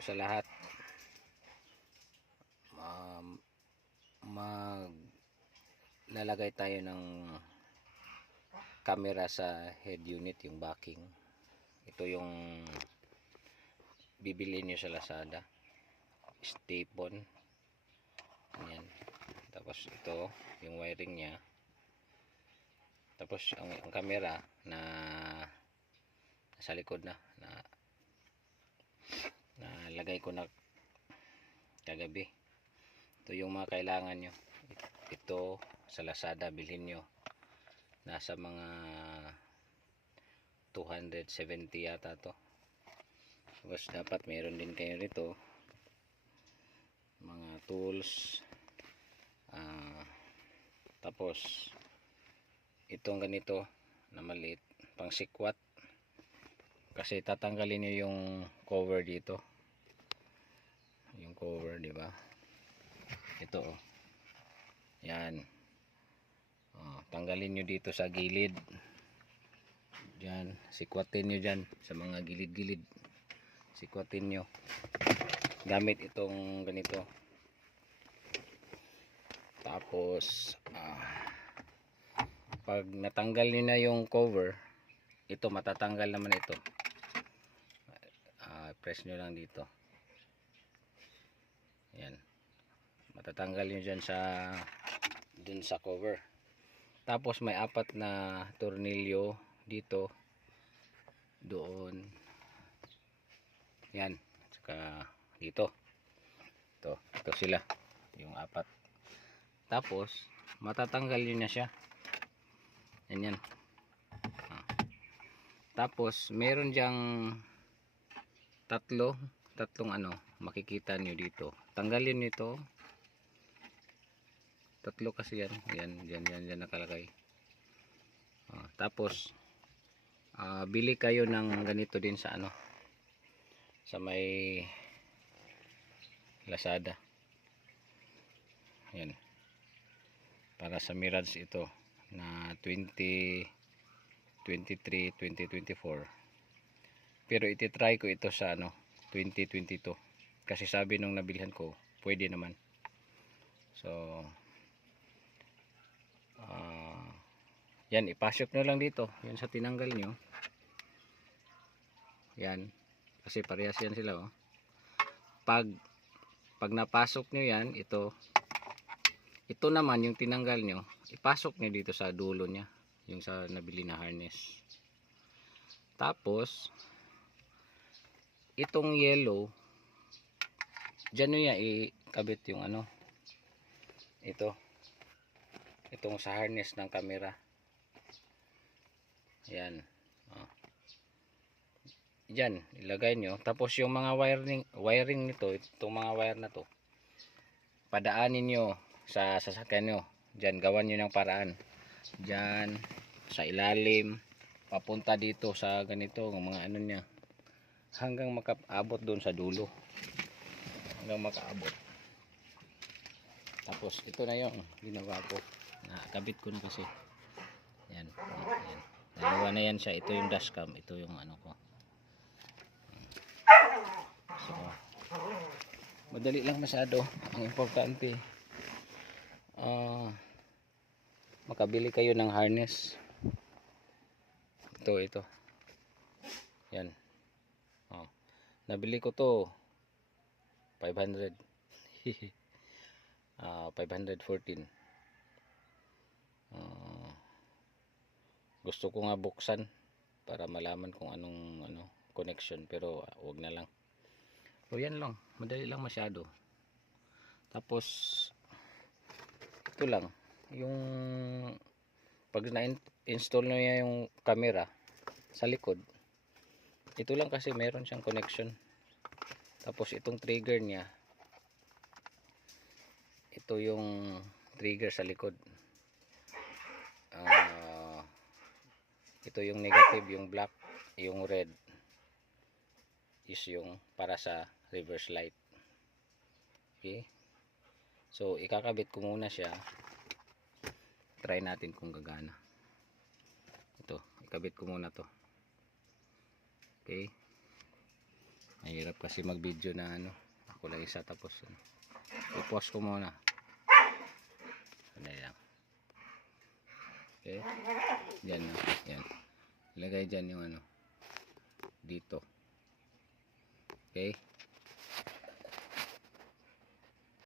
bago sa lahat, maglalagay tayo ng camera sa head unit, yung backing. Ito yung bibili nyo sa Lazada, Stapon. Ayan. Tapos ito yung wiring nya. Tapos ang camera na nasa likod na lagay ko na kagabi. Ito yung mga kailangan nyo. Ito sa Lazada, bilhin nyo. Nasa mga 270 yata to. Tapos dapat mayroon din kayo rito mga tools. Tapos itong ganito na maliit, pang sikwat, kasi tatanggalin nyo yung cover dito, yung cover, di ba? Ito oh. Yan. Tanggalin nyo dito sa gilid. Diyan, sikwatin nyo dyan sa mga gilid-gilid. Sikwatin nyo gamit itong ganito. Tapos pag natanggal nyo na yung cover, ito matatanggal naman ito. Press nyo lang dito. Yan. Matatanggal nyo dyan dun sa cover. Tapos may 4 na tornilyo dito, doon, yan, saka dito. Ito sila, yung 4. Tapos matatanggal nyo na siya. Yan. Tapos meron diyang tatlong makikita nyo dito. Tanggalin nyo ito. 3 kasi yan. Yan nakalagay. Tapos bili kayo ng ganito din sa sa may Lazada. Yan. Para sa Mirage ito na 2024. Pero iti-try ko ito sa 2022. Kasi sabi nung nabilhan ko, pwede naman. So yan, ipasok nyo lang dito. Yan sa tinanggal nyo. Yan. Kasi parehas yan sila oh. Pag napasok nyo yan, ito naman yung tinanggal nyo, ipasok nyo dito sa dulo nya, yung sa nabili na harness. Tapos itong yellow, dyan nyo ikabit yung itong sa harness ng camera. Yan. Diyan ilagay nyo. Tapos yung mga wiring nito, itong mga wire na to, padaanin nyo sa sasakyan nyo. Diyan, gawan nyo ng paraan. Diyan, sa ilalim, papunta dito sa ganito, ng mga niya, hanggang makaabot doon sa dulo. Hanggang makaabot. Tapos ito na yung ginawa ko. Nakabit ko na kasi. Yan. Dalawa na yan siya. Ito yung dashcam. Ito yung ko. So, madali lang masyado. Ang importante, makabili kayo ng harness. Ito. Yan. Nabili ko to 500. 514. Gusto ko nga buksan para malaman kung anong connection, pero wag na lang. So yan lang, madali lang masyado. Tapos ito lang, yung pag na-install nyo yung camera sa likod, ito lang kasi meron siyang connection. Tapos itong trigger niya, ito yung trigger sa likod. Ito yung negative, yung black, yung red is yung para sa reverse light. Okay, so ikakabit ko muna siya, try natin kung gagana. Ito, ikabit ko muna to. Okay, Mahirap kasi mag video na ano, ako lang isa, tapos ano, i-pause ko muna. Ano lang. Okay, dyan na, yan, ilagay dyan yung ano, dito. Okay.